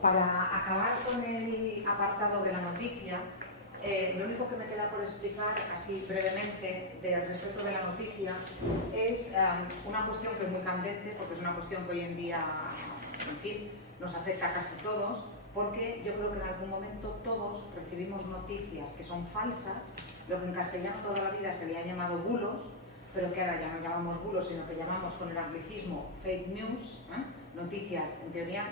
Para acabar con el apartado de la noticia, lo único que me queda por explicar así brevemente respecto de la noticia es una cuestión que es muy candente, porque es una cuestión que hoy en día, en fin, nos afecta a casi todos, porque yo creo que en algún momento todos recibimos noticias que son falsas, lo que en castellano toda la vida se había llamado bulos, pero que ahora ya no llamamos bulos, sino que llamamos con el anglicismo fake news, noticias, en teoría,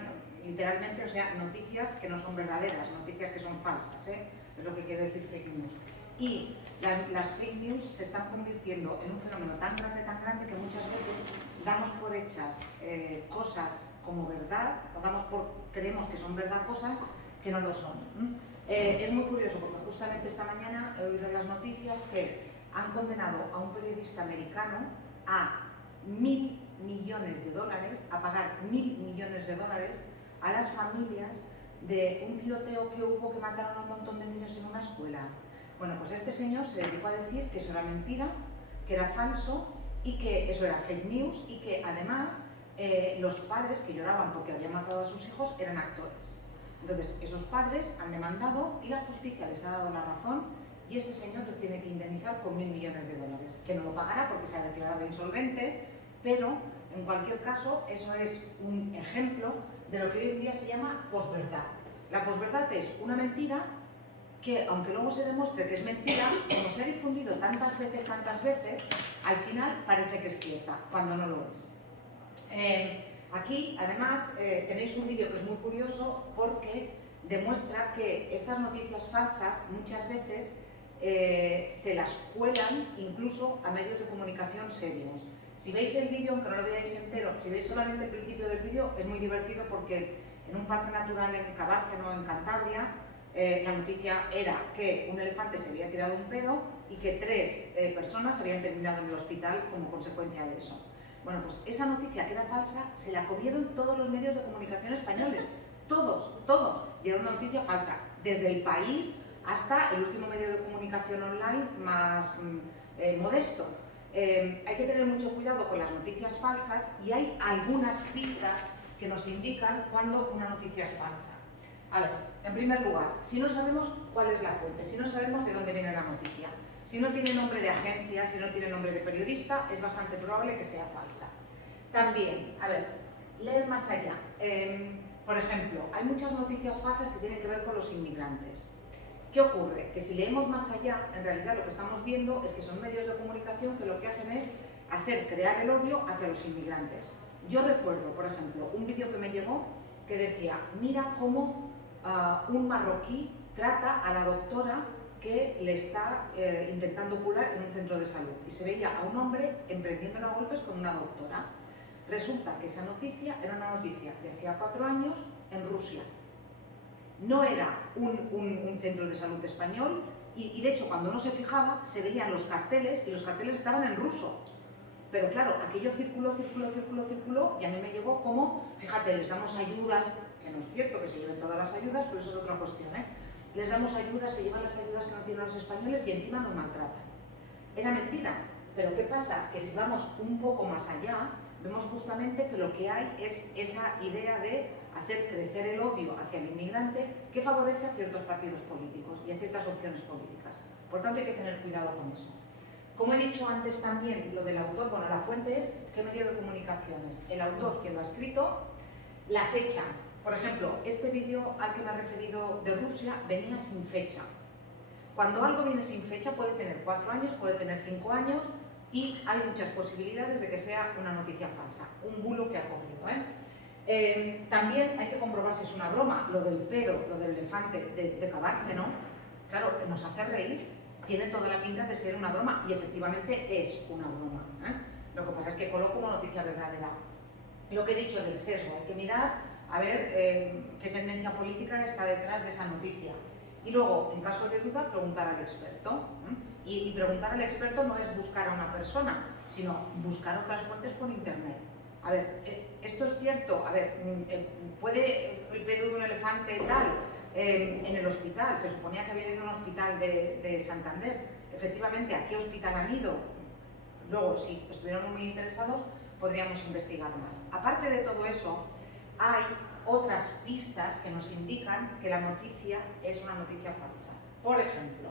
literalmente, o sea, noticias que no son verdaderas, noticias que son falsas, es lo que quiere decir fake news. Y las fake news se están convirtiendo en un fenómeno tan grande, que muchas veces damos por hechas cosas como verdad, creemos que son verdad cosas que no lo son. Es muy curioso porque justamente esta mañana he oído en las noticias que han condenado a un periodista americano a $1.000 millones, a pagar $1.000 millones a las familias de un tiroteo que hubo que mataron a un montón de niños en una escuela. Bueno, pues este señor se dedicó a decir que eso era mentira, que era falso y que eso era fake news y que además los padres que lloraban porque habían matado a sus hijos eran actores. Entonces, esos padres han demandado y la justicia les ha dado la razón y este señor les tiene que indemnizar con $1.000 millones, que no lo pagará porque se ha declarado insolvente, pero en cualquier caso eso es un ejemplo de lo que hoy en día se llama posverdad. La posverdad es una mentira que, aunque luego se demuestre que es mentira, como se ha difundido tantas veces, al final parece que es cierta, cuando no lo es. Aquí, además, tenéis un vídeo que es muy curioso porque demuestra que estas noticias falsas muchas veces se las cuelan incluso a medios de comunicación serios. Si veis el vídeo, aunque no lo veáis entero, si veis solamente el principio del vídeo, es muy divertido porque en un parque natural en Cabárceno, en Cantabria, la noticia era que un elefante se había tirado un pedo y que 3 personas habían terminado en el hospital como consecuencia de eso. Bueno, pues esa noticia que era falsa se la comieron todos los medios de comunicación españoles, todos, y era una noticia falsa, desde El País hasta el último medio de comunicación online más modesto. Hay que tener mucho cuidado con las noticias falsas y hay algunas pistas que nos indican cuando una noticia es falsa. A ver, en primer lugar, si no sabemos cuál es la fuente, si no sabemos de dónde viene la noticia, si no tiene nombre de agencia, si no tiene nombre de periodista, es bastante probable que sea falsa. También, a ver, leer más allá. Por ejemplo, hay muchas noticias falsas que tienen que ver con los inmigrantes. ¿Qué ocurre? Que si leemos más allá, en realidad lo que estamos viendo es que son medios de comunicación que lo que hacen es crear el odio hacia los inmigrantes. Yo recuerdo, por ejemplo, un vídeo que me llegó que decía, mira cómo un marroquí trata a la doctora que le está intentando curar en un centro de salud. Y se veía a un hombre emprendiendo a golpes con una doctora. Resulta que esa noticia era una noticia de hacía 4 años en Rusia. No era un centro de salud español y de hecho cuando uno se fijaba se veían los carteles y los carteles estaban en ruso. Pero claro, aquello circuló y a mí me llegó como, fíjate, les damos ayudas, que no es cierto que se lleven todas las ayudas, pero eso es otra cuestión, Les damos ayudas, se llevan las ayudas que no tienen los españoles y encima nos maltratan. Era mentira, pero ¿qué pasa? Que si vamos un poco más allá, vemos justamente que lo que hay es esa idea de hacer crecer el odio hacia el inmigrante que favorece a ciertos partidos políticos y a ciertas opciones políticas. Por tanto, hay que tener cuidado con eso. Como he dicho antes también, lo del autor, bueno, la fuente es qué medio de comunicación es, el autor, quien lo ha escrito, la fecha. Por ejemplo, este vídeo al que me he referido de Rusia venía sin fecha. Cuando algo viene sin fecha puede tener 4 años, puede tener 5 años y hay muchas posibilidades de que sea una noticia falsa, un bulo que ha corrido. También hay que comprobar si es una broma. Lo del pedo, lo del elefante de Cabárceno, claro, nos hace reír, tiene toda la pinta de ser una broma y efectivamente es una broma. Lo que pasa es que coloco como noticia verdadera. Lo que he dicho del sesgo, hay que mirar a ver qué tendencia política está detrás de esa noticia. Y luego, en caso de duda, preguntar al experto. Y preguntar al experto no es buscar a una persona, sino buscar otras fuentes por internet. A ver, ¿esto es cierto? A ver, ¿puede el pedo de un elefante tal en el hospital? Se suponía que habían ido a un hospital de Santander. Efectivamente, ¿a qué hospital han ido? Luego, si estuvieran muy interesados, podríamos investigar más. Aparte de todo eso, hay otras pistas que nos indican que la noticia es una noticia falsa. Por ejemplo,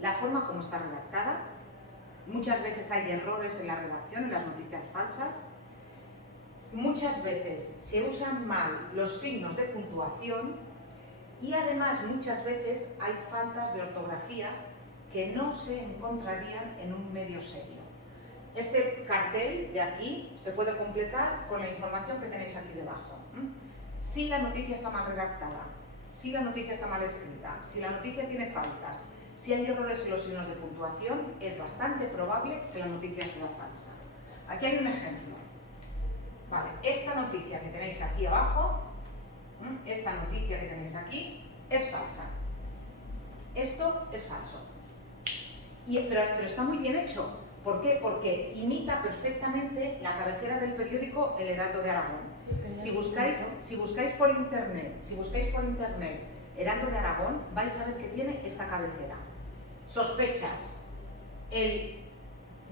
la forma como está redactada. Muchas veces hay errores en la redacción, en las noticias falsas. Muchas veces se usan mal los signos de puntuación y además muchas veces hay faltas de ortografía que no se encontrarían en un medio serio. Este cartel de aquí se puede completar con la información que tenéis aquí debajo. Si la noticia está mal redactada, si la noticia está mal escrita, si la noticia tiene faltas, si hay errores en los signos de puntuación, es bastante probable que la noticia sea falsa. Aquí hay un ejemplo. Vale, esta noticia que tenéis aquí abajo, esta noticia que tenéis aquí, es falsa. Esto es falso. Pero está muy bien hecho. ¿Por qué? Porque imita perfectamente la cabecera del periódico El Heraldo de Aragón. Si buscáis por internet Heraldo de Aragón, vais a ver que tiene esta cabecera. Sospechas, el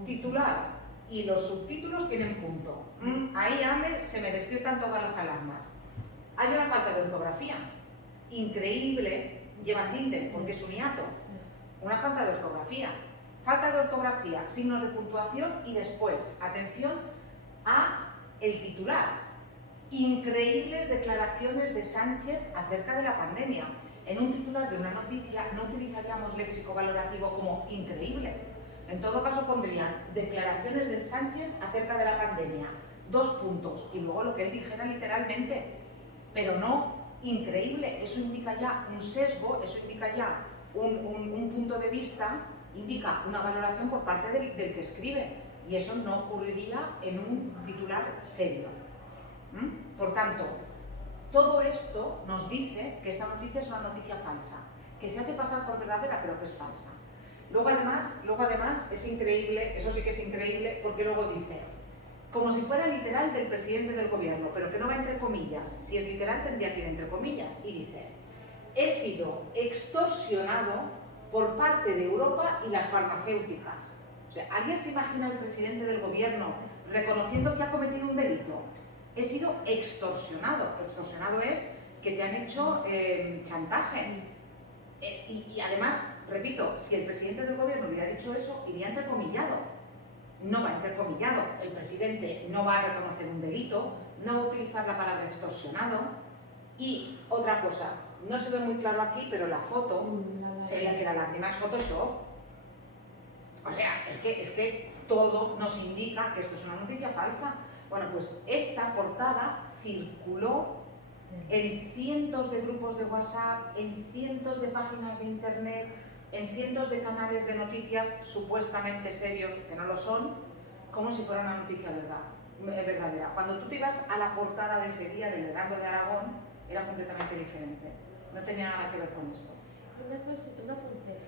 titular y los subtítulos tienen punto. Ahí se me despiertan todas las alarmas. Hay una falta de ortografía increíble, lleva tilde porque es un hiato. Una falta de ortografía. Falta de ortografía, signos de puntuación y después, atención a el titular. Increíbles declaraciones de Sánchez acerca de la pandemia. En un titular de una noticia no utilizaríamos léxico valorativo como increíble. En todo caso pondrían declaraciones de Sánchez acerca de la pandemia, 2 puntos, y luego lo que él dijera literalmente. Pero no increíble, eso indica ya un sesgo, eso indica ya un punto de vista, indica una valoración por parte del que escribe, y eso no ocurriría en un titular serio. Por tanto, todo esto nos dice que esta noticia es una noticia falsa, que se hace pasar por verdadera pero que es falsa. Luego además es increíble, eso sí que es increíble, porque luego dice, como si fuera literal del presidente del gobierno, pero que no va entre comillas. Si es literal tendría que ir entre comillas. Y dice, he sido extorsionado por parte de Europa y las farmacéuticas. O sea, ¿alguien se imagina al presidente del gobierno reconociendo que ha cometido un delito? He sido extorsionado. Extorsionado es que te han hecho chantaje. Y además, repito, si el presidente del gobierno hubiera dicho eso, iría entrecomillado. No va entrecomillado. El presidente no va a reconocer un delito, no va a utilizar la palabra extorsionado. Y otra cosa, no se ve muy claro aquí, pero la foto se ve que la lágrima es Photoshop. O sea, es que todo nos indica que esto es una noticia falsa. Bueno, pues esta portada circuló en cientos de grupos de WhatsApp, en cientos de páginas de internet, en cientos de canales de noticias supuestamente serios, que no lo son, como si fuera una noticia verdadera. Cuando tú te ibas a la portada de ese día del Heraldo de Aragón, era completamente diferente. No tenía nada que ver con esto. Un apunte.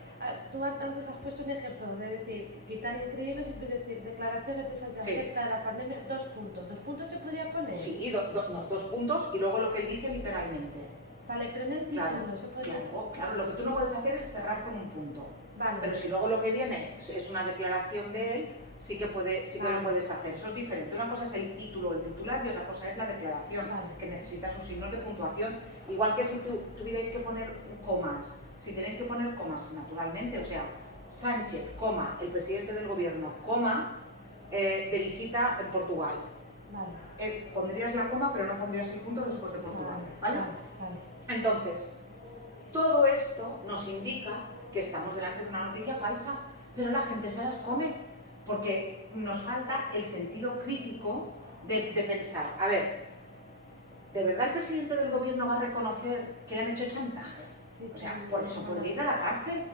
Tú antes has puesto un ejemplo de decir, quitar increíbles y decir declaraciones de Sánchez acerca de la pandemia, 2 puntos. ¿2 puntos se podría poner? Sí, 2 puntos y luego lo que él dice literalmente. Vale, pero en el título no se puede. Claro, lo que tú no puedes hacer es cerrar con un punto. Vale. Pero si luego lo que viene es una declaración de él, sí que lo puedes hacer. Eso es diferente. Una cosa es el título, el titular, y otra cosa es la declaración, que necesitas un signo de puntuación. Igual que si tuvierais que poner comas. Si tenéis que poner comas, naturalmente, o sea, Sánchez, coma, el presidente del gobierno, coma, de visita en Portugal. Vale. Pondrías la coma, pero no pondrías el punto después de Portugal. ¿Vale? Vale. Entonces, todo esto nos indica que estamos delante de una noticia falsa, pero la gente se las come, porque nos falta el sentido crítico de pensar, a ver, ¿de verdad el presidente del gobierno va a reconocer que le han hecho chantaje? O sea, por eso podría ir a la cárcel.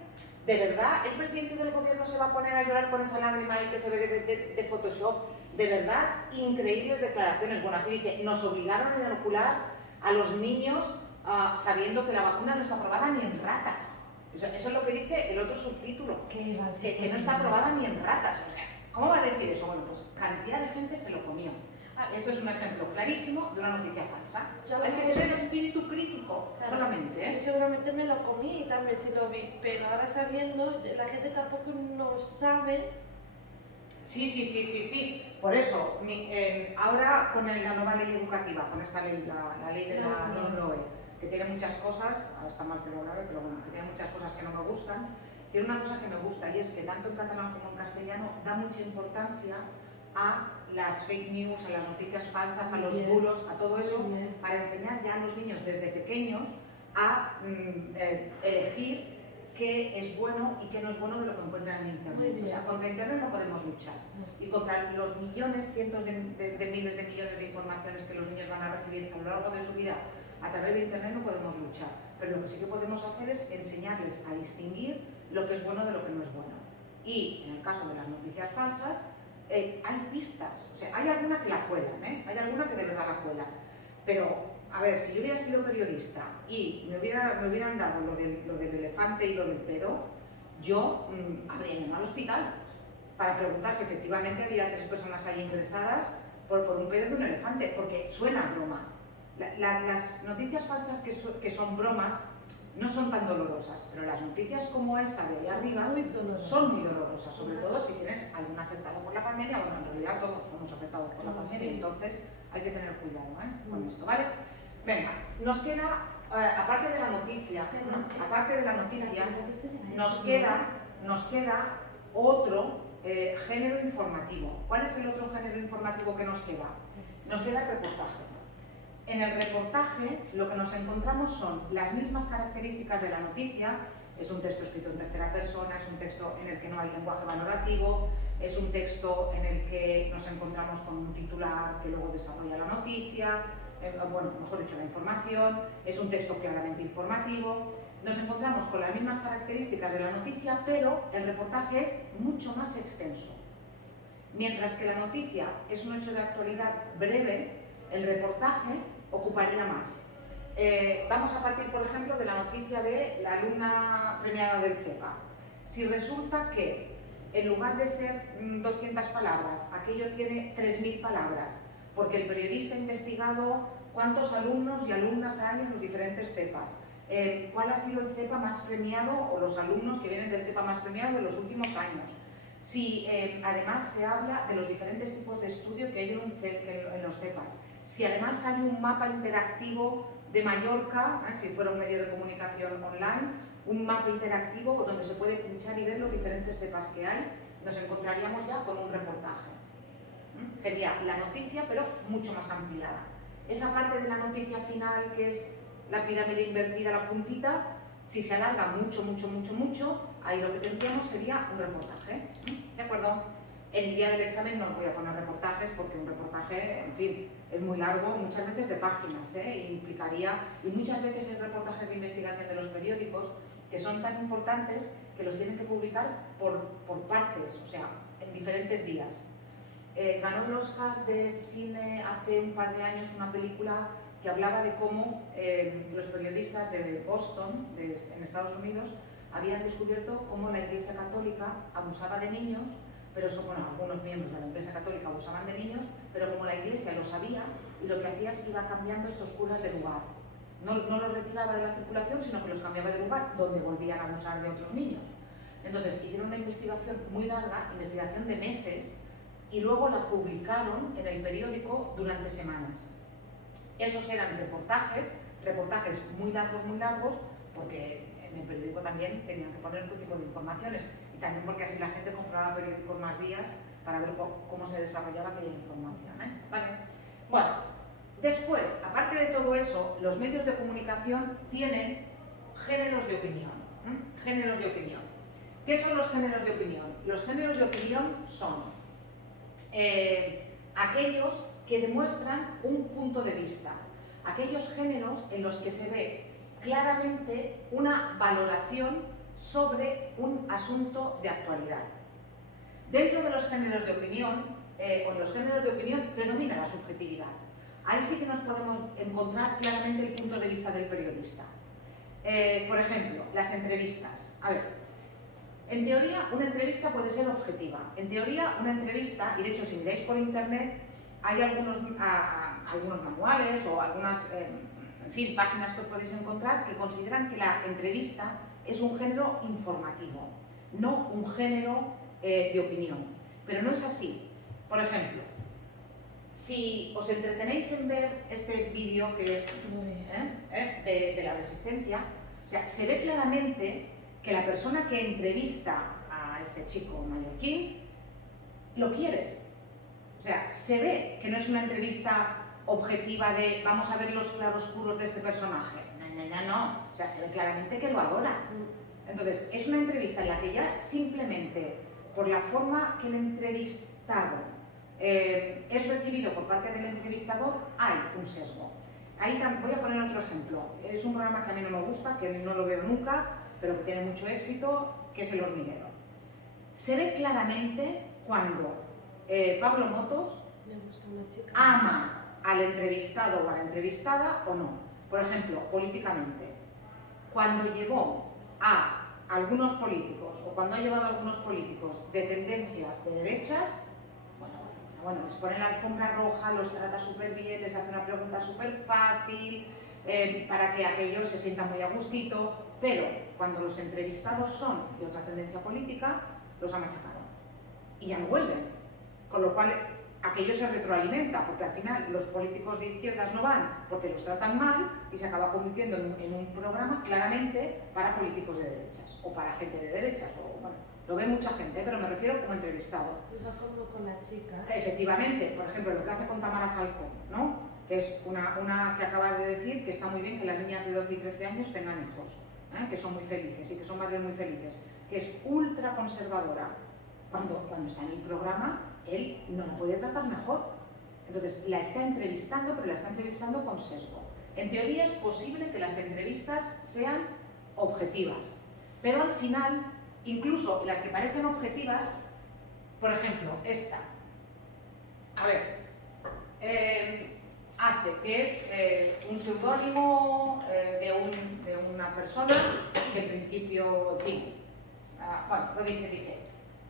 ¿De verdad el presidente del gobierno se va a poner a llorar con esa lágrima ahí que se ve de Photoshop? ¿De verdad? Increíbles declaraciones. Bueno, aquí dice, nos obligaron a inocular a los niños sabiendo que la vacuna no está aprobada ni en ratas. Eso es lo que dice el otro subtítulo, que no está aprobada ni en ratas. O sea, ¿cómo va a decir eso? Bueno, pues cantidad de gente se lo comió. Esto es un ejemplo clarísimo de una noticia falsa. Hay que tener espíritu crítico, claro, solamente. Yo seguramente me lo comí y también sí lo vi, pero ahora sabiendo, la gente tampoco no sabe Sí. Por eso, ahora con la nueva ley educativa, con esta ley, la ley de la LOMLOE, que tiene muchas cosas, ahora está mal que lo grabe, pero bueno, que tiene muchas cosas que no me gustan, tiene una cosa que me gusta y es que tanto en catalán como en castellano da mucha importancia a las fake news, a las noticias falsas, a los bulos, a todo eso, para enseñar ya a los niños desde pequeños a elegir qué es bueno y qué no es bueno de lo que encuentran en Internet. O sea, contra Internet no podemos luchar. Y contra los millones, cientos de miles de millones de informaciones que los niños van a recibir a lo largo de su vida a través de Internet no podemos luchar. Pero lo que sí que podemos hacer es enseñarles a distinguir lo que es bueno de lo que no es bueno. Y en el caso de las noticias falsas, hay pistas. O sea, hay alguna que la cuelan, hay alguna que de verdad la cuelan. Pero a ver, si yo hubiera sido periodista y me hubieran dado lo del elefante y lo del pedo, yo habría llamado al hospital para preguntar si efectivamente había 3 personas ahí ingresadas por un pedo de un elefante, porque suena a broma. Las noticias falsas que son bromas no son tan dolorosas, pero las noticias como esa de ahí arriba son muy dolorosas, sobre todo si tienes algún afectado por la pandemia. Bueno, en realidad todos somos afectados por la pandemia, entonces hay que tener cuidado con esto, ¿vale? Venga, nos queda, aparte de la noticia, nos queda otro género informativo. ¿Cuál es el otro género informativo que nos queda? Nos queda el reportaje. En el reportaje lo que nos encontramos son las mismas características de la noticia. Es un texto escrito en tercera persona, es un texto en el que no hay lenguaje valorativo, es un texto en el que nos encontramos con un titular que luego desarrolla la noticia, bueno, mejor dicho, la información, es un texto claramente informativo. Nos encontramos con las mismas características de la noticia, pero el reportaje es mucho más extenso. Mientras que la noticia es un hecho de actualidad breve, el reportaje ocuparía más. Vamos a partir, por ejemplo, de la noticia de la alumna premiada del CEPA. Si resulta que en lugar de ser 200 palabras, aquello tiene 3000 palabras, porque el periodista ha investigado cuántos alumnos y alumnas hay en los diferentes CEPAs, cuál ha sido el CEPA más premiado o los alumnos que vienen del CEPA más premiado de los últimos años. Si además se habla de los diferentes tipos de estudio que hay en los CEPAs, si además hay un mapa interactivo de Mallorca, si fuera un medio de comunicación online, un mapa interactivo donde se puede pinchar y ver los diferentes CEPAs que hay, nos encontraríamos ya con un reportaje. Sería la noticia, pero mucho más ampliada. Esa parte de la noticia final, que es la pirámide invertida, la puntita, si se alarga mucho, ahí lo que tendríamos sería un reportaje. ¿De acuerdo? El día del examen no os voy a poner reportajes porque un reportaje, en fin, es muy largo, muchas veces de páginas, implicaría, y muchas veces hay reportajes de investigación de los periódicos que son tan importantes que los tienen que publicar por partes, o sea, en diferentes días. Ganó el Oscar de cine hace un par de años una película que hablaba de cómo los periodistas de Boston, en Estados Unidos, habían descubierto cómo la Iglesia Católica abusaba de niños, pero bueno, algunos miembros de la Iglesia Católica abusaban de niños, pero como la Iglesia lo sabía, y lo que hacía es que iba cambiando estos curas de lugar. No los retiraba de la circulación, sino que los cambiaba de lugar, donde volvían a abusar de otros niños. Entonces hicieron una investigación muy larga, investigación de meses, y luego la publicaron en el periódico durante semanas. Esos eran reportajes muy largos, porque en el periódico también tenían que poner otro tipo de informaciones, y también porque así la gente compraba periódicos más días para ver cómo se desarrollaba aquella información. ¿Vale? Bueno, después, aparte de todo eso, los medios de comunicación tienen géneros de opinión. Géneros de opinión. ¿Qué son los géneros de opinión? Los géneros de opinión son aquellos que demuestran un punto de vista, aquellos géneros en los que se ve claramente una valoración sobre un asunto de actualidad. Dentro de los géneros de opinión, o en los géneros de opinión, predomina la subjetividad. Ahí sí que nos podemos encontrar claramente el punto de vista del periodista. Por ejemplo, las entrevistas. A ver, en teoría, una entrevista puede ser objetiva. En teoría, una entrevista, y de hecho, si miráis por internet, hay algunos manuales o algunas, en fin, páginas que os podéis encontrar que consideran que la entrevista es un género informativo, no un género de opinión. pero no es así. Por ejemplo, si os entretenéis en ver este vídeo que es de la resistencia, o sea, se ve claramente que la persona que entrevista a este chico mallorquín lo quiere. O sea, se ve que no es una entrevista objetiva de vamos a ver los claroscuros de este personaje. No. O sea, se ve claramente que lo adora. Entonces, es una entrevista en la que ya simplemente por la forma que el entrevistado es recibido por parte del entrevistador, hay un sesgo. Ahí voy a poner otro ejemplo. Es un programa que a mí no me gusta, que no lo veo nunca, pero que tiene mucho éxito, que es El Hormiguero. Se ve claramente cuando Pablo Motos ama al entrevistado o a la entrevistada o no. Por ejemplo, políticamente. Cuando llevó a algunos políticos o cuando ha llevado a algunos políticos de tendencias de derechas, bueno, les pone la alfombra roja, los trata súper bien, les hace una pregunta súper fácil para que aquellos se sientan muy a gustito, pero cuando los entrevistados son de otra tendencia política, los ha machacado y ya no vuelven, con lo cual aquello se retroalimenta, porque al final los políticos de izquierdas no van porque los tratan mal y se acaba convirtiendo en un programa claramente para políticos de derechas o para gente de derechas, o bueno, lo ve mucha gente, pero me refiero como entrevistado. Y va como con la chica. Efectivamente, por ejemplo, lo que hace con Tamara Falcón, ¿no? Que es una que acaba de decir que está muy bien que las niñas de 12 y 13 años tengan hijos, que son muy felices y que son madres muy felices, que es ultra conservadora. Cuando está en el programa, él no la puede tratar mejor. Entonces, la está entrevistando, pero la está entrevistando con sesgo. En teoría es posible que las entrevistas sean objetivas, pero al final, incluso las que parecen objetivas, por ejemplo, esta. A ver, hace que es un seudónimo de una persona que en principio, en fin, bueno, lo dice,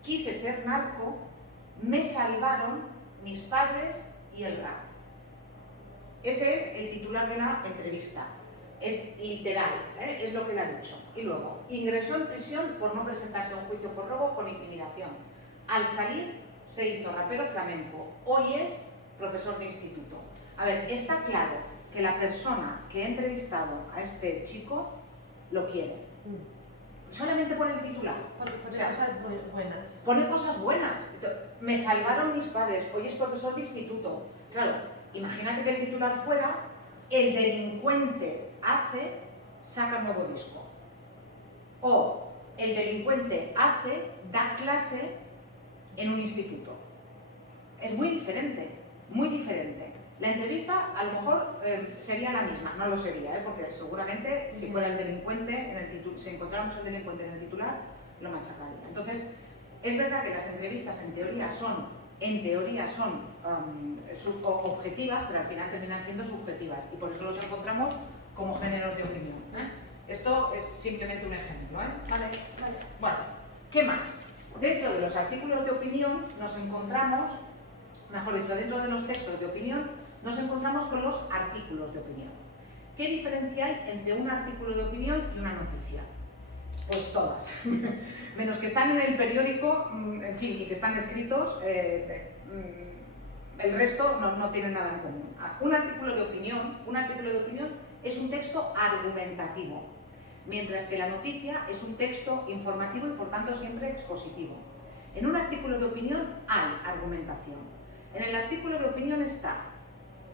quise ser narco, me salvaron mis padres y el rap. Ese es el titular de la entrevista. Es literal, es lo que le ha dicho. Y luego, ingresó en prisión por no presentarse a un juicio por robo con intimidación. Al salir, se hizo rapero flamenco. Hoy es profesor de instituto. A ver, está claro que la persona que ha entrevistado a este chico lo quiere. Solamente por el titular. Pone cosas buenas. Pone cosas buenas. Me salvaron mis padres, hoy es profesor de instituto. Claro, imagínate que el titular fuera el delincuente saca nuevo disco. O el delincuente da clase en un instituto. Es muy diferente, muy diferente. La entrevista a lo mejor sería la misma, no lo sería, porque seguramente si fuera el delincuente, si encontráramos el delincuente en el titular, lo machacaría. Entonces, es verdad que las entrevistas en teoría son objetivas, pero al final terminan siendo subjetivas y por eso los encontramos como géneros de opinión. Esto es simplemente un ejemplo. Vale. Bueno, ¿qué más? Dentro de los artículos de opinión nos encontramos, mejor dicho, dentro de los textos de opinión, nos encontramos con los artículos de opinión. ¿Qué diferencia hay entre un artículo de opinión y una noticia? Pues todas. Menos que están en el periódico, en fin, y que están escritos, el resto no tiene nada en común. Un artículo de opinión es un texto argumentativo, mientras que la noticia es un texto informativo y por tanto siempre expositivo. En un artículo de opinión hay argumentación. En el artículo de opinión está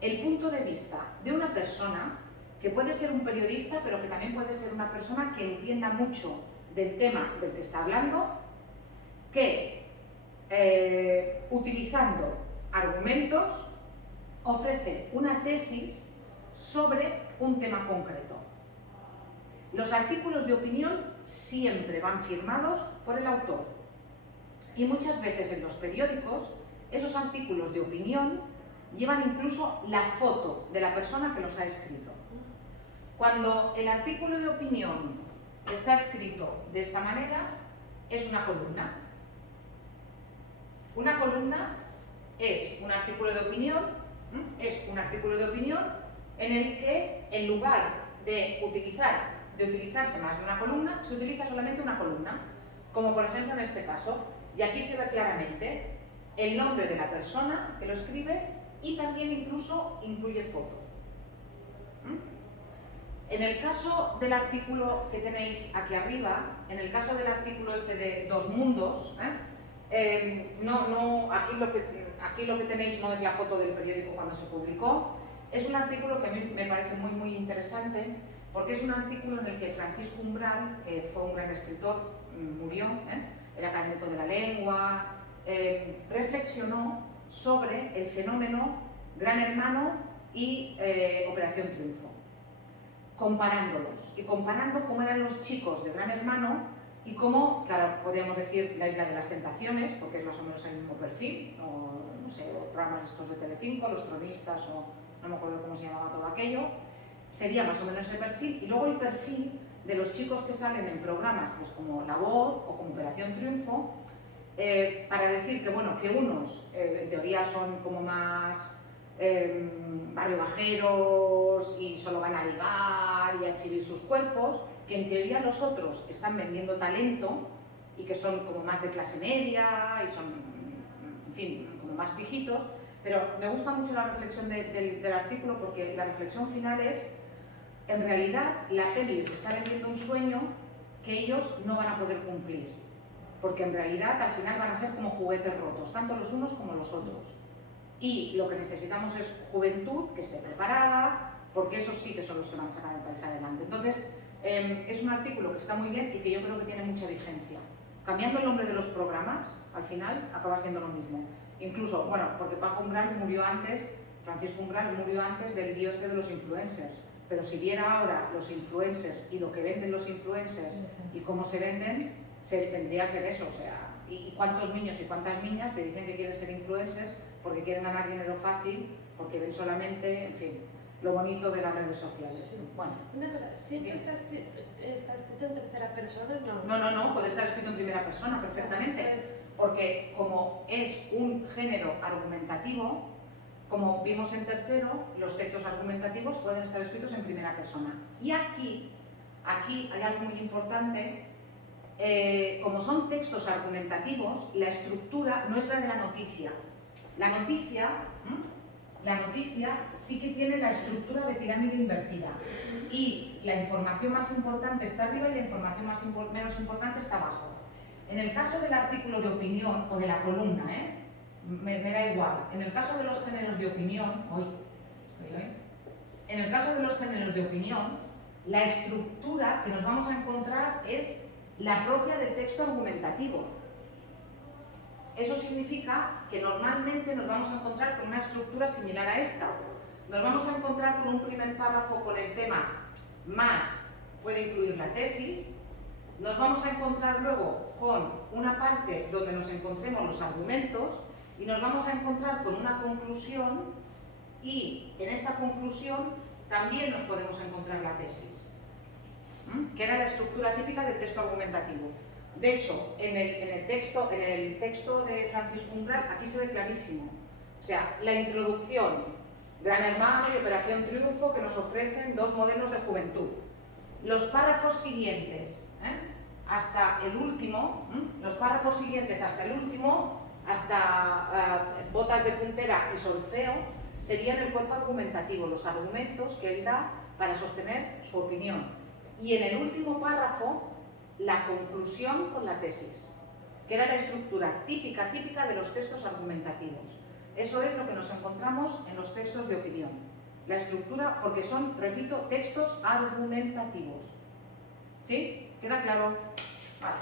el punto de vista de una persona que puede ser un periodista, pero que también puede ser una persona que entienda mucho del tema del que está hablando, que utilizando argumentos ofrece una tesis sobre un tema concreto. Los artículos de opinión siempre van firmados por el autor y muchas veces en los periódicos esos artículos de opinión llevan incluso la foto de la persona que los ha escrito. Cuando el artículo de opinión está escrito de esta manera, es una columna. Una columna es un artículo de opinión, en el que en lugar de utilizarse más de una columna, se utiliza solamente una columna, como por ejemplo en este caso, y aquí se ve claramente el nombre de la persona que lo escribe y también incluso incluye foto. En el caso del artículo que tenéis aquí arriba, en el caso del artículo este de Dos Mundos, aquí lo que tenéis no es la foto del periódico cuando se publicó, es un artículo que a mí me parece muy interesante porque es un artículo en el que Francisco Umbral, que fue un gran escritor, murió, era académico de la lengua, reflexionó sobre el fenómeno Gran Hermano y Operación Triunfo, comparándolos y comparando cómo eran los chicos de Gran Hermano y cómo, que ahora podríamos decir la Isla de las Tentaciones, porque es más o menos el mismo perfil, o no sé, o programas estos de Telecinco, Los Tronistas o no me acuerdo cómo se llamaba todo aquello, sería más o menos ese perfil, y luego el perfil de los chicos que salen en programas pues como La Voz o como Operación Triunfo, para decir que, bueno, que unos en teoría son como más barrio bajeros y solo van a ligar y a exhibir sus cuerpos, que en teoría los otros están vendiendo talento y que son como más de clase media y son, en fin, como más fijitos. Pero me gusta mucho la reflexión del artículo porque la reflexión final es, en realidad la tele les está vendiendo un sueño que ellos no van a poder cumplir, porque en realidad al final van a ser como juguetes rotos, tanto los unos como los otros. Y lo que necesitamos es juventud que esté preparada, porque esos sí que son los que van a sacar el país adelante. Entonces, es un artículo que está muy bien y que yo creo que tiene mucha vigencia. Cambiando el nombre de los programas, al final acaba siendo lo mismo. Incluso, bueno, porque Paco Umbral murió antes, Francisco Umbral murió antes del lío este de los influencers. Pero si viera ahora los influencers y lo que venden los influencers y cómo se venden, vendría a ser eso. O sea, y cuántos niños y cuántas niñas te dicen que quieren ser influencers porque quieren ganar dinero fácil, porque ven solamente, en fin, lo bonito de las redes sociales. Bueno, ¿siempre está escrito en tercera persona? No, puede estar escrito en primera persona perfectamente, porque como es un género argumentativo, como vimos en tercero, los textos argumentativos pueden estar escritos en primera persona. Y aquí hay algo muy importante, como son textos argumentativos, la estructura no es la de la noticia. La noticia sí que tiene la estructura de pirámide invertida y la información más importante está arriba y la información menos importante está abajo. En el caso del artículo de opinión o de la columna, me da igual. En el caso de los géneros de opinión, en el caso de los géneros de opinión, la estructura que nos vamos a encontrar es la propia del texto argumentativo. Eso significa que normalmente nos vamos a encontrar con una estructura similar a esta. Nos vamos a encontrar con un primer párrafo con el tema más, puede incluir la tesis. Nos vamos a encontrar luego con una parte donde nos encontremos los argumentos y nos vamos a encontrar con una conclusión y en esta conclusión también nos podemos encontrar la tesis, que era la estructura típica del texto argumentativo. De hecho, en el texto de Francisco Umbral, aquí se ve clarísimo. O sea, la introducción, Gran Hermano y Operación Triunfo, que nos ofrecen dos modelos de juventud. Los párrafos siguientes hasta el último, hasta botas de puntera y solfeo, serían el cuerpo argumentativo, los argumentos que él da para sostener su opinión. Y en el último párrafo, la conclusión con la tesis, que era la estructura típica de los textos argumentativos. Eso es lo que nos encontramos en los textos de opinión. La estructura, porque son, repito, textos argumentativos. ¿Sí? ¿Queda claro? Vale.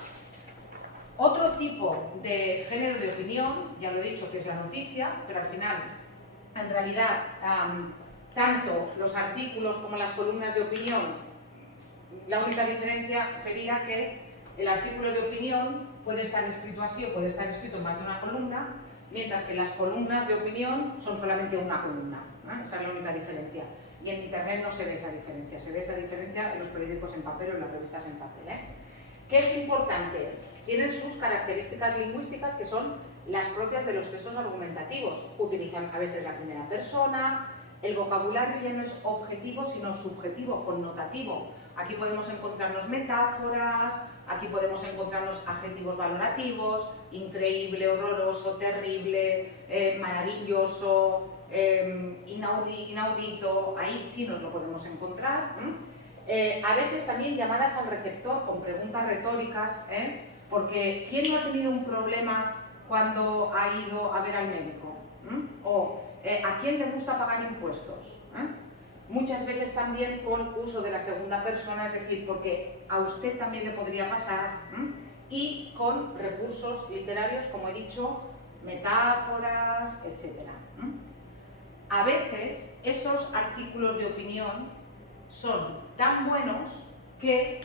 Otro tipo de género de opinión, ya lo he dicho que es la noticia, pero al final, en realidad, tanto los artículos como las columnas de opinión, la única diferencia sería que el artículo de opinión puede estar escrito así o puede estar escrito más de una columna, mientras que las columnas de opinión son solamente una columna. Esa es la única diferencia. Y en Internet no se ve esa diferencia, se ve esa diferencia en los periódicos en papel o en las revistas en papel. ¿Qué es importante? Tienen sus características lingüísticas que son las propias de los textos argumentativos. Utilizan a veces la primera persona, El vocabulario ya no es objetivo, sino subjetivo, connotativo. Aquí podemos encontrarnos metáforas, aquí podemos encontrarnos adjetivos valorativos, increíble, horroroso, terrible, maravilloso, inaudito, ahí sí nos lo podemos encontrar. A veces también llamadas al receptor con preguntas retóricas, porque ¿quién no ha tenido un problema cuando ha ido a ver al médico? O ¿a quién le gusta pagar impuestos? Muchas veces también con uso de la segunda persona, es decir, porque a usted también le podría pasar, y con recursos literarios, como he dicho, metáforas, etc. A veces esos artículos de opinión son tan buenos que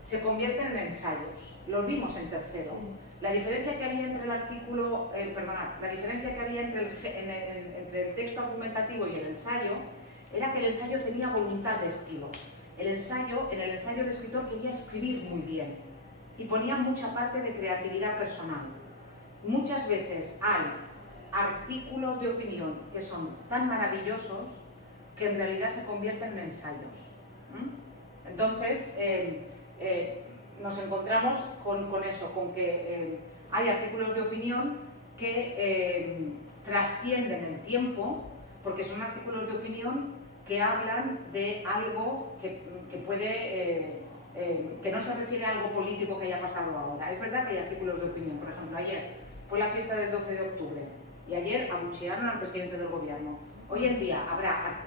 se convierten en ensayos. Los vimos en tercero. Sí. La diferencia que había entre el artículo, la diferencia que había entre el texto argumentativo y el ensayo era que el ensayo tenía voluntad de estilo. En el ensayo el escritor quería escribir muy bien y ponía mucha parte de creatividad personal. Muchas veces hay artículos de opinión que son tan maravillosos que en realidad se convierten en ensayos. Entonces, nos encontramos con eso, con que hay artículos de opinión que trascienden el tiempo, porque son artículos de opinión que hablan de algo que puede, que no se refiere a algo político que haya pasado ahora. Es verdad que hay artículos de opinión, por ejemplo, ayer fue la fiesta del 12 de octubre y ayer abuchearon al presidente del gobierno. Hoy en día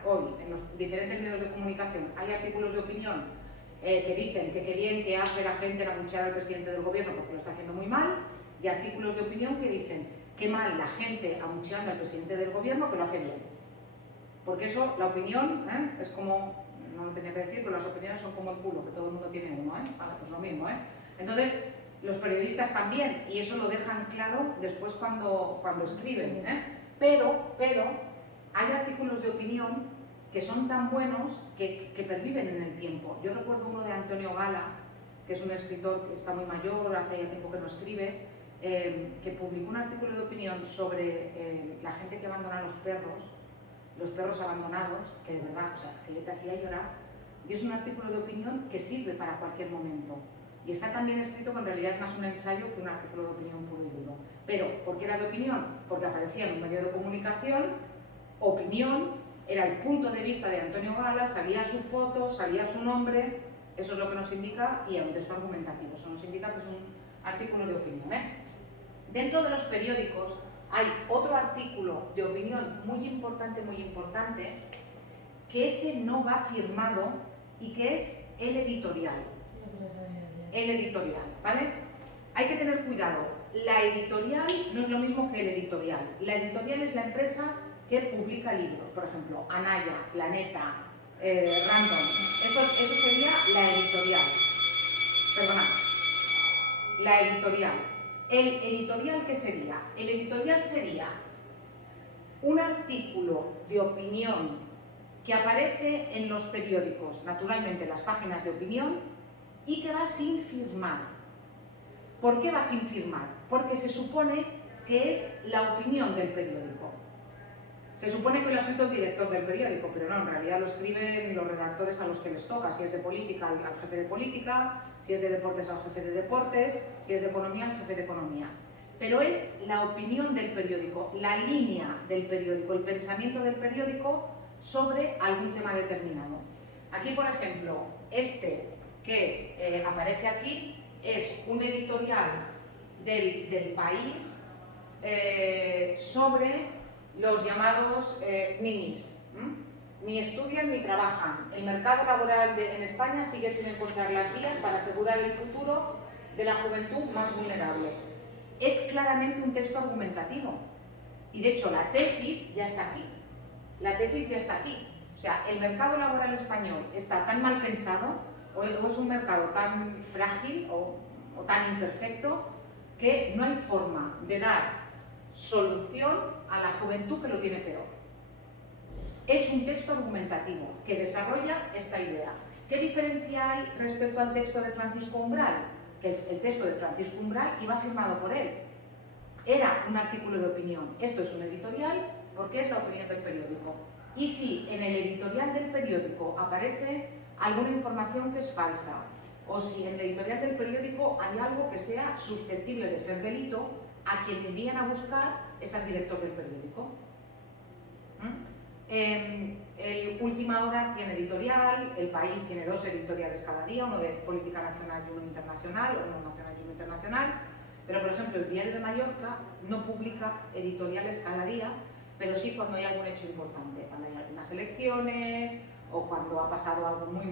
hoy en los diferentes medios de comunicación hay artículos de opinión que dicen que qué bien que hace la gente en abuchear al presidente del gobierno porque lo está haciendo muy mal, y artículos de opinión que dicen qué mal la gente abucheando al presidente del gobierno que lo hace bien. Porque eso, la opinión, es como, no lo tenía que decir, pero las opiniones son como el culo, que todo el mundo tiene uno, pues lo mismo, Entonces, los periodistas también, y eso lo dejan claro después cuando escriben, Pero hay artículos de opinión que son tan buenos que perviven en el tiempo. Yo recuerdo uno de Antonio Gala, que es un escritor que está muy mayor, hace ya tiempo que no escribe, que publicó un artículo de opinión sobre la gente que abandona los perros abandonados, que de verdad, o sea, que le te hacía llorar, y es un artículo de opinión que sirve para cualquier momento. Y está tan bien escrito que en realidad es más un ensayo que un artículo de opinión puro y duro. Pero, ¿por qué era de opinión? Porque aparecía en un medio de comunicación, opinión, era el punto de vista de Antonio Gala, salía su foto, salía su nombre, eso es lo que nos indica, y era un texto argumentativo, eso nos indica que es un artículo de opinión. Dentro de los periódicos hay otro artículo de opinión muy importante, que ese no va firmado y que es el editorial. El editorial, ¿vale? Hay que tener cuidado. La editorial no es lo mismo que el editorial. La editorial es la empresa que publica libros, por ejemplo, Anaya, Planeta, Random. Eso sería la editorial. Perdona. La editorial. ¿El editorial qué sería? El editorial sería un artículo de opinión que aparece en los periódicos, naturalmente en las páginas de opinión, y que va sin firmar. ¿Por qué va sin firmar? Porque se supone que es la opinión del periódico. Se supone que lo ha escrito el director del periódico, pero no, en realidad lo escriben los redactores a los que les toca. Si es de política, al jefe de política; si es de deportes, al jefe de deportes; si es de economía, al jefe de economía. Pero es la opinión del periódico, la línea del periódico, el pensamiento del periódico sobre algún tema determinado. Aquí, por ejemplo, este que aparece aquí es un editorial del País sobre los llamados ninis. Ni estudian ni trabajan. El mercado laboral en España sigue sin encontrar las vías para asegurar el futuro de la juventud más vulnerable. Es claramente un texto argumentativo. Y de hecho la tesis ya está aquí. La tesis ya está aquí. O sea, el mercado laboral español está tan mal pensado, o es un mercado tan frágil o tan imperfecto, que no hay forma de dar solución a la juventud que lo tiene peor. Es un texto argumentativo que desarrolla esta idea. ¿Qué diferencia hay respecto al texto de Francisco Umbral? Que el texto de Francisco Umbral iba firmado por él. Era un artículo de opinión. Esto es un editorial porque es la opinión del periódico. y si en el editorial del periódico aparece alguna información que es falsa, o si en el editorial del periódico hay algo que sea susceptible de ser delito, a quien irían a buscar es al director del periódico. El Última Hora tiene editorial, El País tiene 2 editoriales cada día, uno de política nacional y uno internacional, o uno nacional y uno internacional, pero por ejemplo el Diario de Mallorca no publica editoriales cada día, pero sí cuando hay algún hecho importante, cuando hay algunas elecciones o cuando ha pasado algo muy,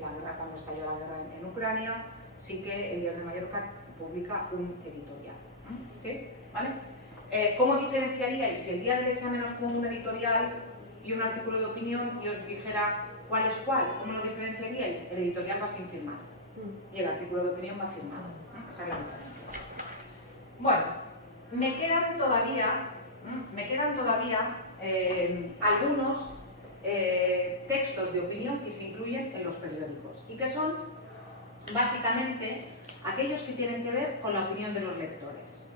la guerra, cuando estalló la guerra en Ucrania, sí que el Diario de Mallorca publica un editorial. ¿Sí? ¿Vale? ¿Cómo diferenciaríais si el día del examen os pongo un editorial y un artículo de opinión y os dijera cuál es cuál? ¿Cómo lo diferenciaríais? El editorial va sin firmar y el artículo de opinión va firmado. Esa es la diferencia. Bueno, me quedan todavía algunos textos de opinión que se incluyen en los periódicos y que son básicamente aquellos que tienen que ver con la opinión de los lectores.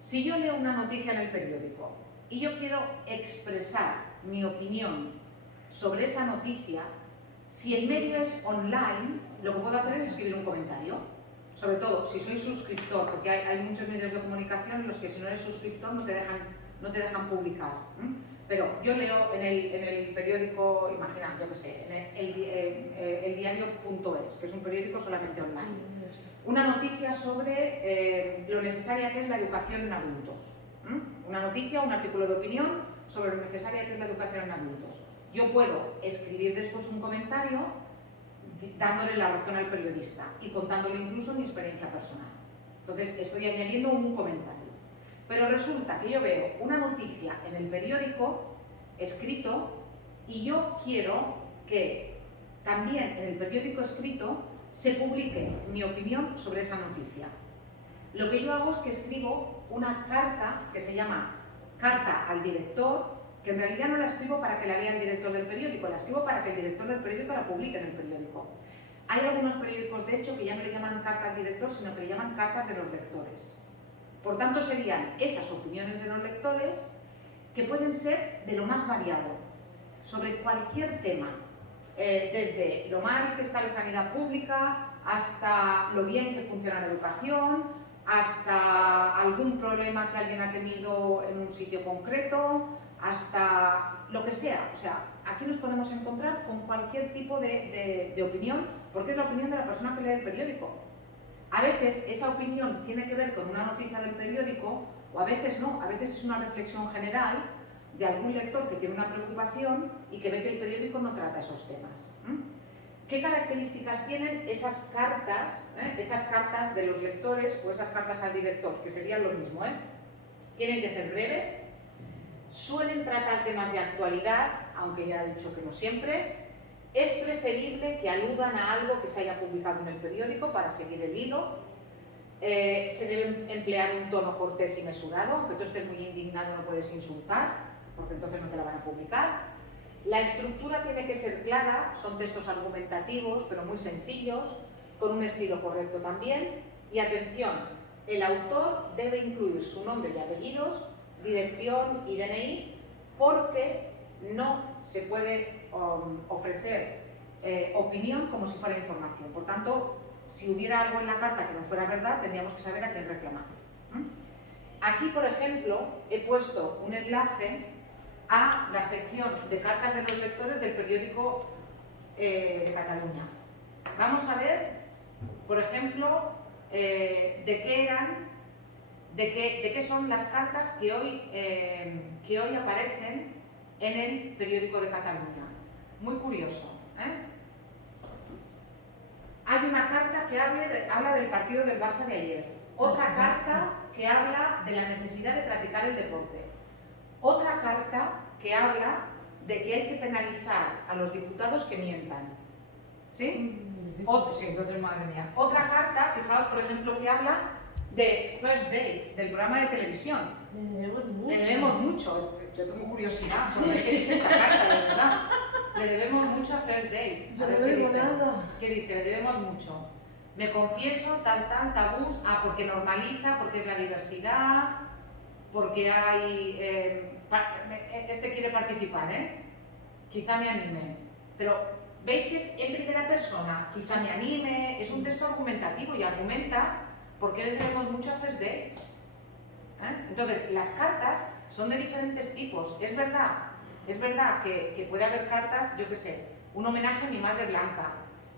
Si yo leo una noticia en el periódico y yo quiero expresar mi opinión sobre esa noticia, si el medio es online, lo que puedo hacer es escribir un comentario. Sobre todo si soy suscriptor, porque hay muchos medios de comunicación en los que si no eres suscriptor no te dejan publicar. Pero yo leo en el periódico, imagina, yo qué sé, en el diario.es, que es un periódico solamente online, una noticia sobre lo necesaria que es la educación en adultos. Una noticia, un artículo de opinión sobre lo necesaria que es la educación en adultos. Yo puedo escribir después un comentario dándole la razón al periodista y contándole incluso mi experiencia personal. Entonces estoy añadiendo un comentario. Pero resulta que yo veo una noticia en el periódico escrito y yo quiero que también en el periódico escrito se publique mi opinión sobre esa noticia. Lo que yo hago es que escribo una carta que se llama carta al director, que en realidad no la escribo para que la lea el director del periódico, la escribo para que el director del periódico la publique en el periódico. Hay algunos periódicos, de hecho, que ya no le llaman carta al director, sino que le llaman cartas de los lectores. Por tanto, serían esas opiniones de los lectores que pueden ser de lo más variado, sobre cualquier tema, desde lo mal que está la sanidad pública, hasta lo bien que funciona la educación, hasta algún problema que alguien ha tenido en un sitio concreto, hasta lo que sea. O sea, aquí nos podemos encontrar con cualquier tipo de opinión, porque es la opinión de la persona que lee el periódico. A veces esa opinión tiene que ver con una noticia del periódico, o a veces no, a veces es una reflexión general de algún lector que tiene una preocupación y que ve que el periódico no trata esos temas. ¿Qué características tienen esas cartas de los lectores o esas cartas al director? Que serían lo mismo, Tienen que ser breves, suelen tratar temas de actualidad, aunque ya he dicho que no siempre. Es preferible que aludan a algo que se haya publicado en el periódico para seguir el hilo. Se debe emplear un tono cortés y mesurado, aunque tú estés muy indignado no puedes insultar, porque entonces no te la van a publicar. La estructura tiene que ser clara, son textos argumentativos, pero muy sencillos, con un estilo correcto también. Y atención, el autor debe incluir su nombre y apellidos, dirección y DNI, porque no se puede ofrecer opinión como si fuera información. Por tanto, si hubiera algo en la carta que no fuera verdad, tendríamos que saber a quién reclamar. Aquí, por ejemplo, he puesto un enlace a la sección de cartas de los lectores del periódico de Cataluña. Vamos a ver, por ejemplo, de qué son las cartas que hoy aparecen en el periódico de Cataluña. Muy curioso, Hay una carta que habla del partido del Barça de ayer, otra carta que habla de la necesidad de practicar el deporte, otra carta que habla de que hay que penalizar a los diputados que mientan. ¿Sí? Sí, entonces, madre mía. Otra carta, fijaos, por ejemplo, que habla de First Dates, del programa de televisión. Le debemos mucho. Yo tengo curiosidad sobre qué dice esta carta, de verdad. Le debemos mucho a First Dates. A ver qué dice. ¿Qué dice? Le debemos mucho. Me confieso, tabús, porque normaliza, porque es la diversidad, porque hay... este quiere participar, quizá me anime. Pero veis que es en primera persona, quizá me anime, es un texto argumentativo y argumenta por qué le tenemos mucho a First Dates. Entonces, las cartas son de diferentes tipos. Es verdad que puede haber cartas, yo qué sé, un homenaje a mi madre blanca,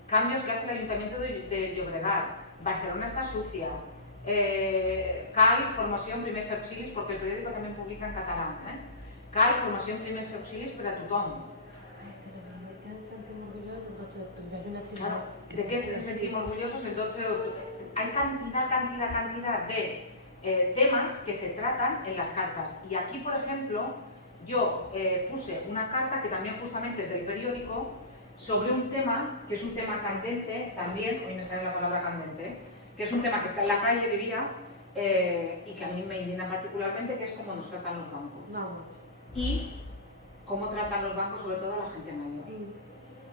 cambios que hace el Ayuntamiento de Llobregat, Barcelona está sucia, cal formació en primers auxilis, perquè el periòdico també publica en català, cal formació en primers auxilis per a tothom. Claro, ¿de qué se sentimos orgullosos el 12 de octubre? Hay cantidad de temas que se tratan en las cartas. Y aquí, por ejemplo, yo puse una carta que también justamente es del periódico sobre un tema, que es un tema candente también, hoy me sale la palabra candente, que es un tema que está en la calle, diría, y que a mí me indigna particularmente, que es cómo nos tratan los bancos. Y cómo tratan los bancos sobre todo a la gente mayor.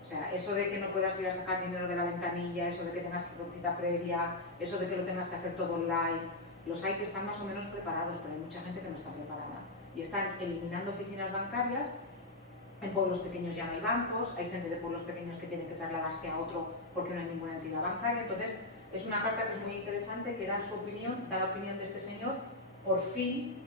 O sea, eso de que no puedas ir a sacar dinero de la ventanilla, eso de que tengas que hacer cita previa, eso de que lo tengas que hacer todo online, los hay que están más o menos preparados, pero hay mucha gente que no está preparada. Y están eliminando oficinas bancarias, en pueblos pequeños ya no hay bancos, hay gente de pueblos pequeños que tiene que trasladarse a otro porque no hay ninguna entidad bancaria. Entonces, es una carta que es muy interesante, que da su opinión, da la opinión de este señor, por fin,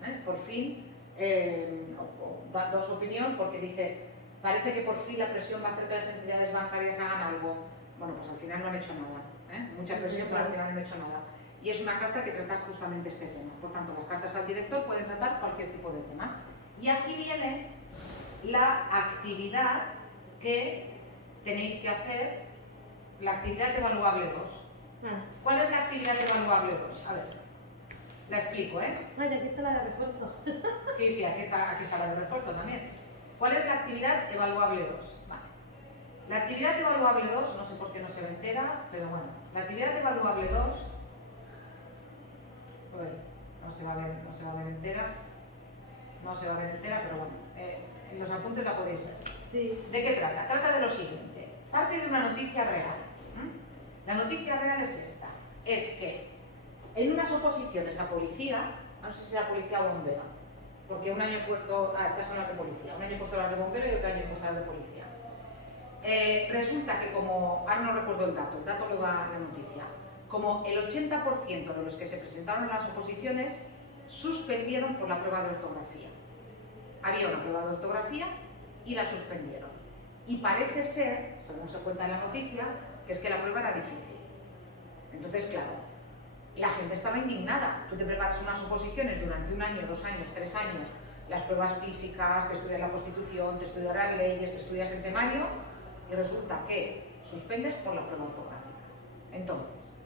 da su opinión porque dice, parece que por fin la presión va a hacer que las entidades bancarias hagan algo. Bueno, pues al final no han hecho nada, mucha presión, pero al final no han hecho nada. Y es una carta que trata justamente este tema. Por tanto, las cartas al director pueden tratar cualquier tipo de temas. Y aquí viene la actividad que tenéis que hacer, la actividad evaluable 2. ¿Cuál es la actividad evaluable 2? A ver, la explico, Vaya, aquí está la de refuerzo. Sí, aquí está la de refuerzo también. ¿Cuál es la actividad evaluable 2? Vale. La actividad evaluable 2, no sé por qué no se ve entera, pero bueno, la actividad evaluable 2, no se va a ver entera, pero bueno, en los apuntes la podéis ver. Sí. ¿De qué trata? Trata de lo siguiente, parte de una noticia real. La noticia real es esta, es que en unas oposiciones a policía, no sé si era policía o bombero, porque un año he puesto, estas son las de policía, un año he puesto las de bombero y otro año he puesto las de policía. Resulta que como, ahora no recuerdo el dato lo da la noticia, como el 80% de los que se presentaron en las oposiciones suspendieron por la prueba de ortografía. Había una prueba de ortografía y la suspendieron. Y parece ser, según se cuenta en la noticia, que es que la prueba era difícil. Entonces, claro, la gente estaba indignada. Tú te preparas unas oposiciones durante 1 año, 2 años, 3 años, las pruebas físicas, te estudias la Constitución, te estudias las leyes, te estudias el temario, y resulta que suspendes por la prueba ortográfica. Entonces,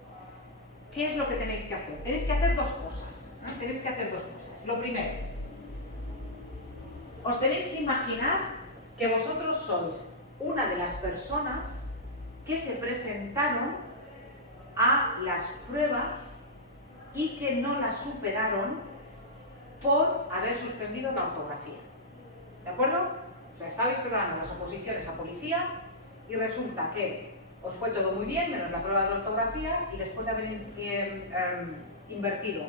¿qué es lo que tenéis que hacer? Tenéis que hacer 2 cosas. Tenéis que hacer 2 cosas. Lo primero, os tenéis que imaginar que vosotros sois una de las personas que se presentaron a las pruebas y que no las superaron por haber suspendido la ortografía. ¿De acuerdo? O sea, estabais preparando las oposiciones a policía y resulta que os fue todo muy bien, menos la prueba de ortografía, y después de haber invertido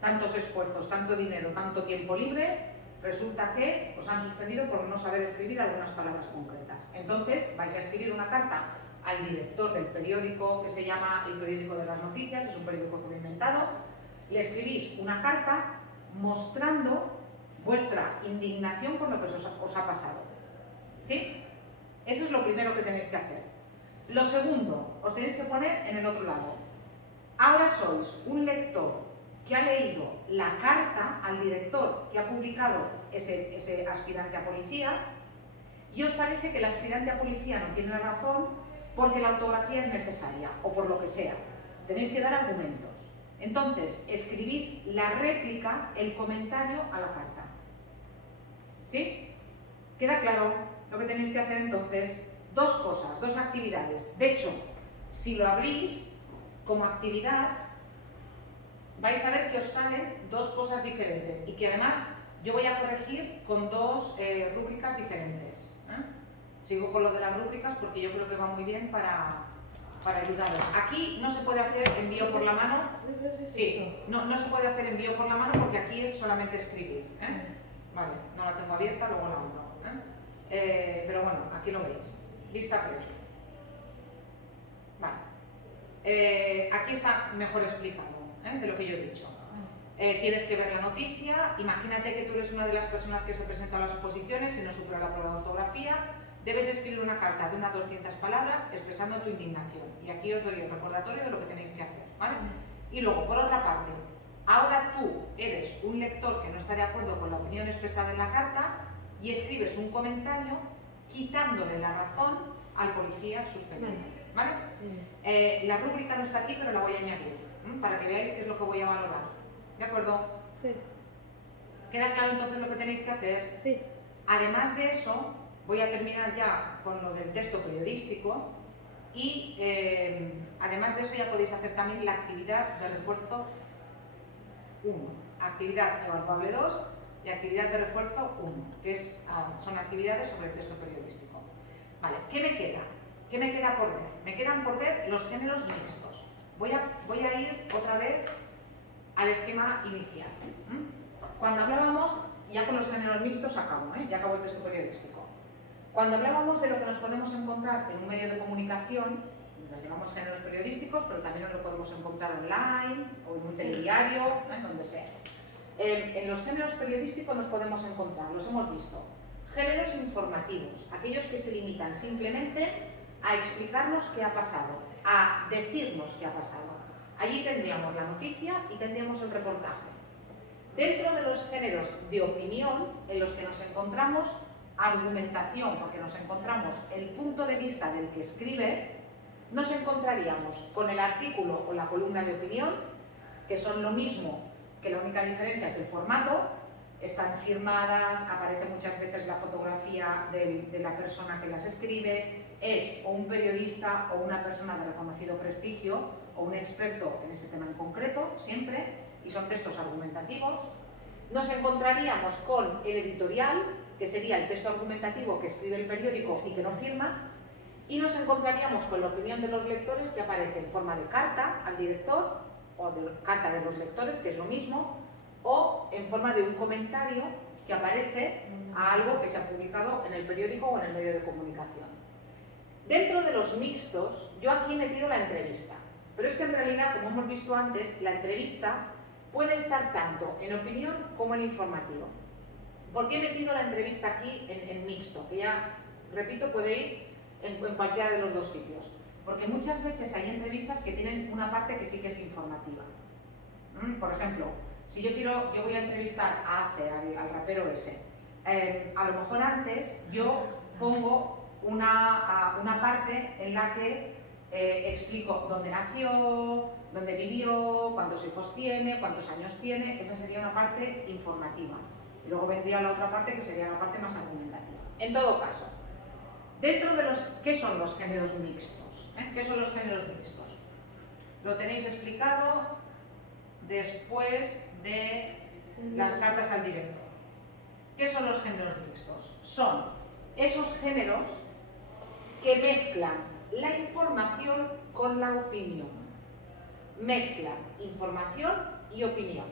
tantos esfuerzos, tanto dinero, tanto tiempo libre, resulta que os han suspendido por no saber escribir algunas palabras concretas. Entonces, vais a escribir una carta al director del periódico que se llama El Periódico de las Noticias, es un periódico que he inventado, le escribís una carta mostrando vuestra indignación por lo que os ha pasado. ¿Sí? Eso es lo primero que tenéis que hacer. Lo segundo, os tenéis que poner en el otro lado. Ahora sois un lector que ha leído la carta al director que ha publicado ese aspirante a policía y os parece que el aspirante a policía no tiene la razón porque la ortografía es necesaria o por lo que sea. Tenéis que dar argumentos. Entonces, escribís la réplica, el comentario a la carta. ¿Sí? ¿Queda claro lo que tenéis que hacer entonces? 2 cosas, 2 actividades. De hecho, si lo abrís como actividad, vais a ver que os salen 2 cosas diferentes y que además yo voy a corregir con 2 rúbricas diferentes. Sigo con lo de las rúbricas porque yo creo que va muy bien para ayudaros. Aquí no se puede hacer envío por la mano. Sí, no se puede hacer envío por la mano porque aquí es solamente escribir. Vale, no la tengo abierta, luego la abro. pero bueno, aquí lo veis. Vista previa. Vale. Aquí está mejor explicado de lo que yo he dicho. Tienes que ver la noticia. Imagínate que tú eres una de las personas que se presenta a las oposiciones y no supera la prueba de ortografía. Debes escribir una carta de unas 200 palabras expresando tu indignación. Y aquí os doy el recordatorio de lo que tenéis que hacer, ¿vale? Y luego, por otra parte, ahora tú eres un lector que no está de acuerdo con la opinión expresada en la carta y escribes un comentario quitándole la razón al policía suspendido, ¿vale? La rúbrica no está aquí, pero la voy a añadir, para que veáis qué es lo que voy a valorar. ¿De acuerdo? Sí. ¿Queda claro entonces lo que tenéis que hacer? Sí. Además de eso, voy a terminar ya con lo del texto periodístico y además de eso ya podéis hacer también la actividad de refuerzo 1, actividad evaluable 2 y actividad de refuerzo 1, que son actividades sobre el texto periodístico. Vale, ¿qué me queda? ¿Qué me queda por ver? Me quedan por ver los géneros mixtos. Voy a ir otra vez al esquema inicial. Cuando hablábamos, ya con los géneros mixtos acabo, ya acabo el texto periodístico. Cuando hablábamos de lo que nos podemos encontrar en un medio de comunicación, nos llamamos géneros periodísticos, pero también nos lo podemos encontrar online o en un telediario, donde sea. En los géneros periodísticos nos podemos encontrar, los hemos visto, géneros informativos, aquellos que se limitan simplemente a explicarnos qué ha pasado, a decirnos qué ha pasado. Allí tendríamos la noticia y tendríamos el reportaje. Dentro de los géneros de opinión, en los que nos encontramos argumentación, porque nos encontramos el punto de vista del que escribe, nos encontraríamos con el artículo o la columna de opinión, que son lo mismo, que la única diferencia es el formato, están firmadas, aparece muchas veces la fotografía de la persona que las escribe, es o un periodista o una persona de reconocido prestigio o un experto en ese tema en concreto, siempre, y son textos argumentativos. Nos encontraríamos con el editorial, que sería el texto argumentativo que escribe el periódico y que no firma, y nos encontraríamos con la opinión de los lectores, que aparece en forma de carta al director, o de carta de los lectores, que es lo mismo, o en forma de un comentario que aparece a algo que se ha publicado en el periódico o en el medio de comunicación. Dentro de los mixtos, yo aquí he metido la entrevista, pero es que en realidad, como hemos visto antes, la entrevista puede estar tanto en opinión como en informativo. ¿Por qué he metido la entrevista aquí en mixto? Que ya, repito, puede ir en cualquiera de los dos sitios. Porque muchas veces hay entrevistas que tienen una parte que sí que es informativa. Por ejemplo, si yo voy a entrevistar a Ace, al rapero ese, a lo mejor antes yo pongo una parte en la que explico dónde nació, dónde vivió, cuántos hijos tiene, cuántos años tiene. Esa sería una parte informativa. Y luego vendría la otra parte, que sería la parte más argumentativa. En todo caso, dentro de ¿qué son los géneros mixtos? ¿Qué son los géneros mixtos? Lo tenéis explicado después de las cartas al director. ¿Qué son los géneros mixtos? Son esos géneros que mezclan la información con la opinión. Mezclan información y opinión.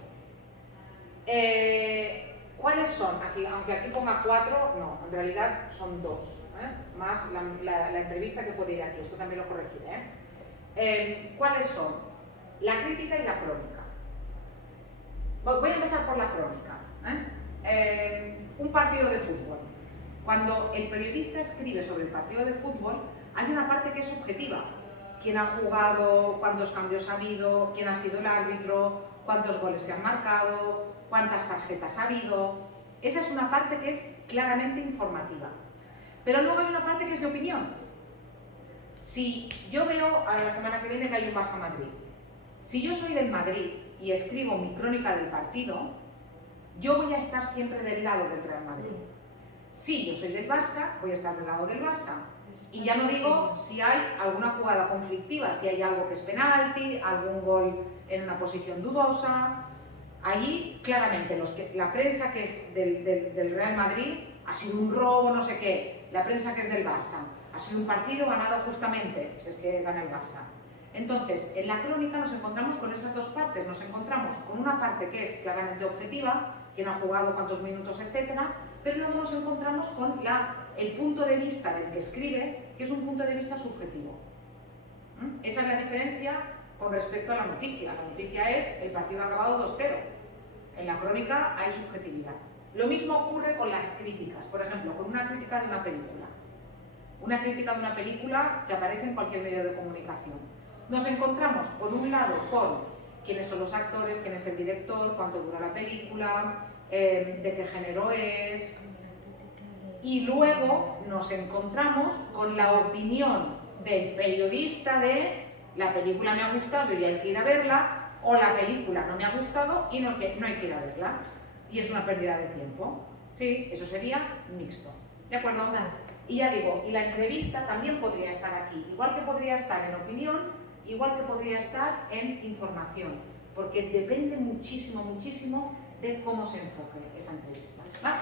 ¿Cuáles son? Aunque aquí ponga 4, no, en realidad son 2, más la entrevista que puede ir aquí, esto también lo corregiré. ¿Cuáles son? La crítica y la crónica. Voy a empezar por la crónica. Un partido de fútbol. Cuando el periodista escribe sobre el partido de fútbol, hay una parte que es subjetiva. ¿Quién ha jugado? ¿Cuántos cambios ha habido? ¿Quién ha sido el árbitro? ¿Cuántos goles se han marcado? ¿Cuántas tarjetas ha habido? Esa es una parte que es claramente informativa. Pero luego hay una parte que es de opinión. Si yo veo a la semana que viene que hay un Barça-Madrid, si yo soy del Madrid y escribo mi crónica del partido, yo voy a estar siempre del lado del Real Madrid. Si yo soy del Barça, voy a estar del lado del Barça. Y ya no digo si hay alguna jugada conflictiva, si hay algo que es penalti, algún gol en una posición dudosa. Allí, claramente, la prensa que es del Real Madrid ha sido un robo, no sé qué. La prensa que es del Barça ha sido un partido ganado justamente, si es que gana el Barça. Entonces, en la crónica nos encontramos con esas dos partes. Nos encontramos con una parte que es claramente objetiva, quién ha jugado, cuántos minutos, etcétera, pero luego nos encontramos con la el punto de vista del que escribe, que es un punto de vista subjetivo. Esa es la diferencia con respecto a la noticia. La noticia es el partido acabado 2-0. En la crónica hay subjetividad. Lo mismo ocurre con las críticas, por ejemplo, con una crítica de una película. Una crítica de una película que aparece en cualquier medio de comunicación. Nos encontramos, por un lado, con quiénes son los actores, quién es el director, cuánto dura la película, de qué género es, y luego nos encontramos con la opinión del periodista de la película me ha gustado y hay que ir a verla, o la película no me ha gustado y no hay que ir a verla. Y es una pérdida de tiempo. Sí, eso sería mixto. ¿De acuerdo? Y ya digo, y la entrevista también podría estar aquí, igual que podría estar en opinión, igual que podría estar en información, porque depende muchísimo, muchísimo de cómo se enfoque esa entrevista. ¿Vale?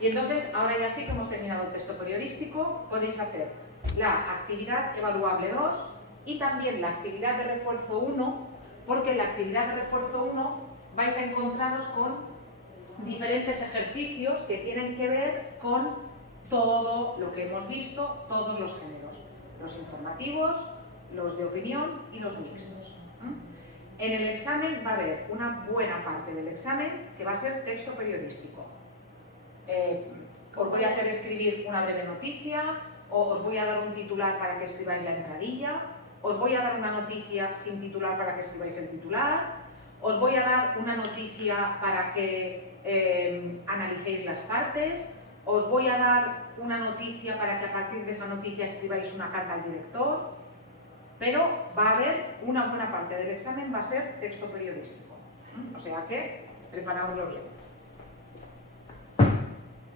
Y entonces, ahora ya sí que hemos terminado el texto periodístico, podéis hacer la actividad evaluable 2 y también la actividad de refuerzo 1, porque en la actividad de refuerzo 1 vais a encontraros con diferentes ejercicios que tienen que ver con todo lo que hemos visto, todos los géneros, los informativos, los de opinión y los mixtos. En el examen va a haber una buena parte del examen que va a ser texto periodístico. Os voy a hacer escribir una breve noticia, o os voy a dar un titular para que escribáis la entradilla, os voy a dar una noticia sin titular para que escribáis el titular, os voy a dar una noticia para que analicéis las partes, os voy a dar una noticia para que a partir de esa noticia escribáis una carta al director, pero va a haber una buena parte del examen va a ser texto periodístico. O sea que preparaoslo bien.